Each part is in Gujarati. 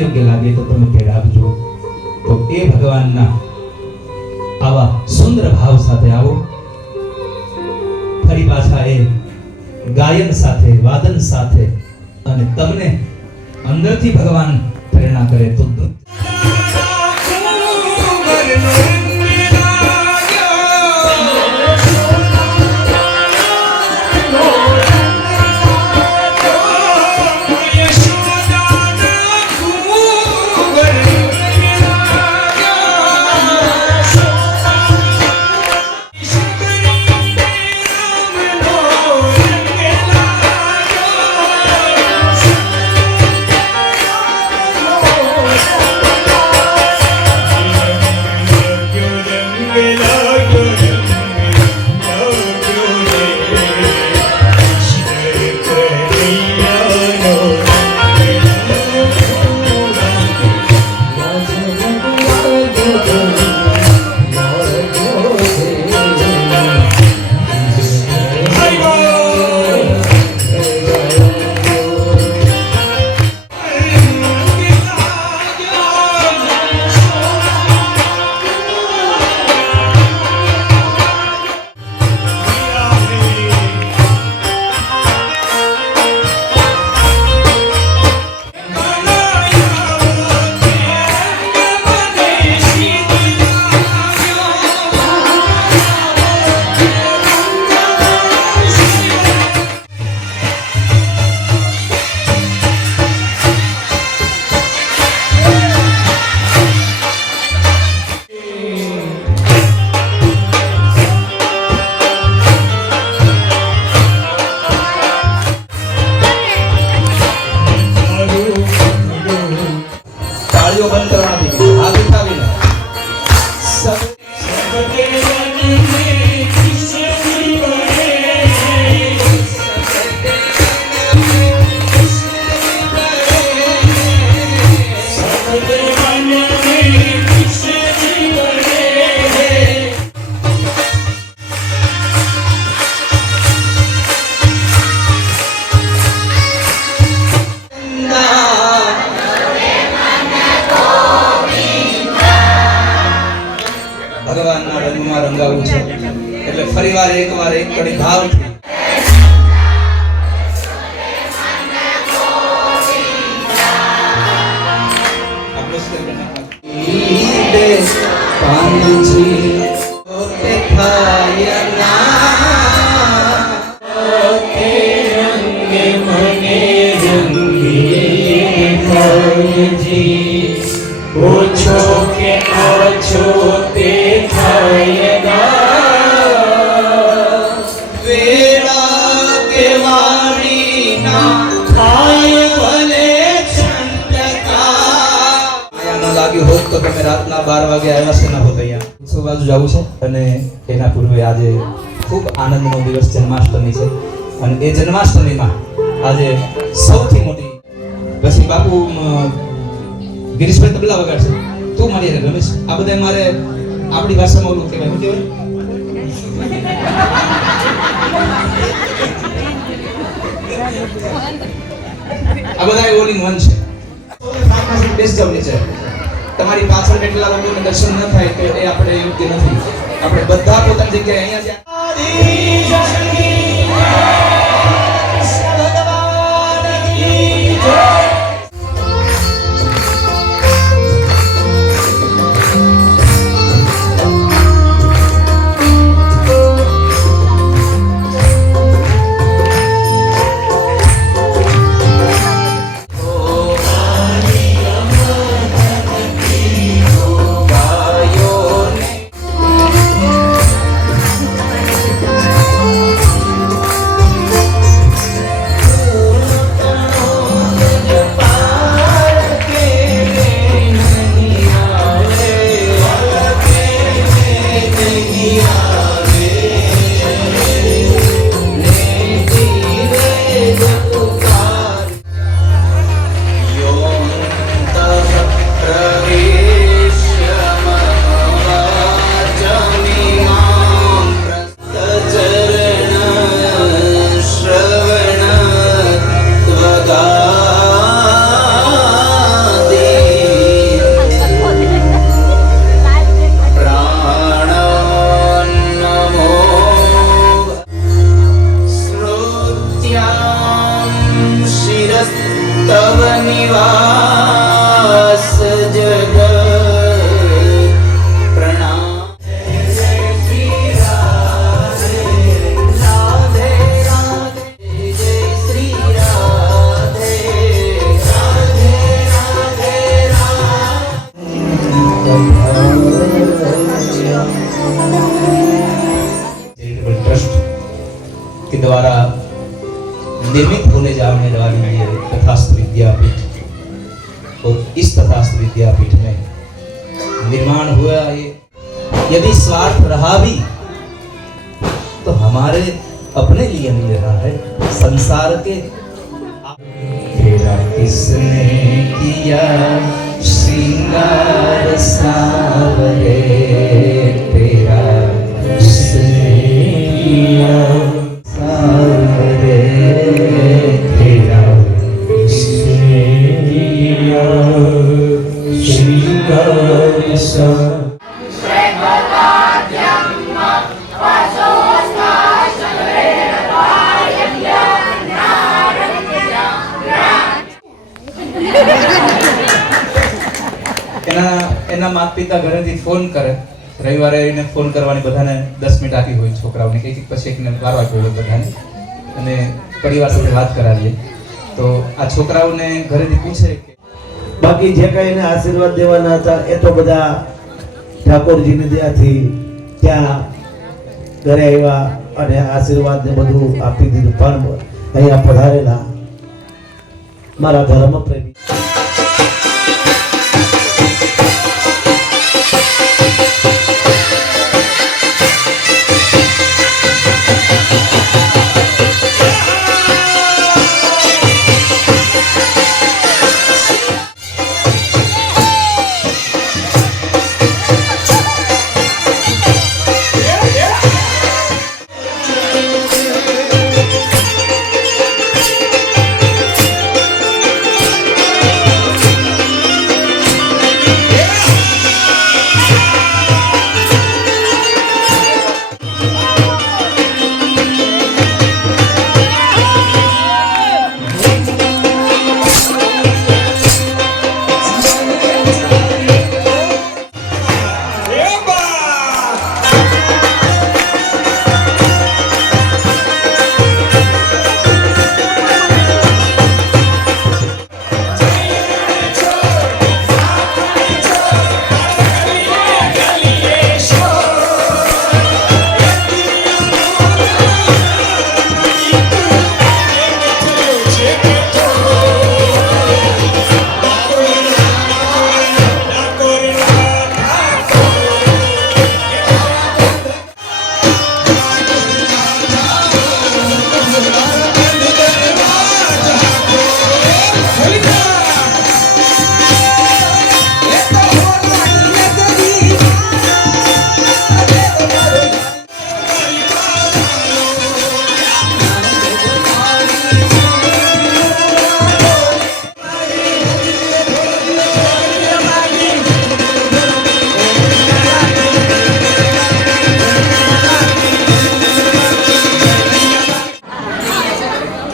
યોગ્ય લાગે તો તમે તેડાવજો। તો એ ભગવાનના આવા સુંદર ભાવ સાથે આવો, ફરી પાછા એ ગાયન સાથે, વાદન સાથે, અને તમને અંદરથી ભગવાન પ્રેરણા કરે તો ભગવાનના રંગમાં રંગાવું છે એટલે ફરીવાર એકવાર એક કડી ભાવથી ઓછો કે ઓછો તે થાયગા વેરા કે વાણીના થાય ભલે છંટકા। ન લાગ્યું હોત તો તમે રાતના 12 વાગે આવ્યા છે ના હોત અહીંયા સો બાજુ જવું છે અને એના પૂર્વે આજે ખૂબ આનંદનો દિવસ જન્માષ્ટમી છે અને એ જન્માષ્ટમીમાં આજે સૌથી મોટી પછી બાપુ ગિરીશભાઈ તબલા વગાડશે, તું મારી રે રમેશ, આ બધા મારે આપણી ભાષામાં ઓલું કહેવાય, શું કહેવાય, આ બધા ઓલિંગ વન છે। બેસ જાવ નીચે, તમારી પાછળ કેટલા લોકોને દર્શન ન થાય તો એ આપણે યોગ્ય નથી, આપણે બધા પોતાની જગ્યાએ અહીંયા विद्यापीठ में निर्माण हुआ। ये यदि स्वार्थ रहा भी तो हमारे अपने लिए नहीं रहा है, संसार के। तेरा किसने किया श्रृंगार सावरे, तेरा किसने किया सावरे, तेरा किसने किया श्रृंगार सावरे। એના માતા પિતા ઘરેથી ફોન કરે, રવિવારે એને ફોન કરવાની બધાને 10 મિનિટ આપી હોય છોકરાઓને, એક પછી એકને વારો આપ્યો હોય બધાને, અને પરિવાર સાથે વાત કરાવીએ તો આ છોકરાઓને ઘરેથી પૂછે કે બાકી જે કઈ એને આશીર્વાદ દેવાના હતા એ તો બધા ઠાકોરજીની દયાથી ત્યાં ઘરે આવ્યા અને આશીર્વાદ ને બધું આપી દીધું. પણ અહીંયા પધારેલા મારા ધર્મ પ્રેમી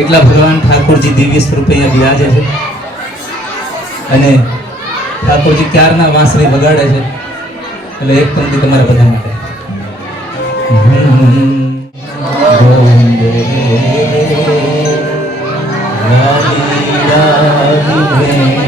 એટલા ભગવાન ઠાકોરજી દિવ્ય સ્વરૂપે અહીંયા બિરાજે છે અને ઠાકોરજી ક્યારના વાંસળી વગાડે છે. એટલે એક પંક્તિ તમારા બધા માટે. ગોવિંદ રે લાલી લાલી રે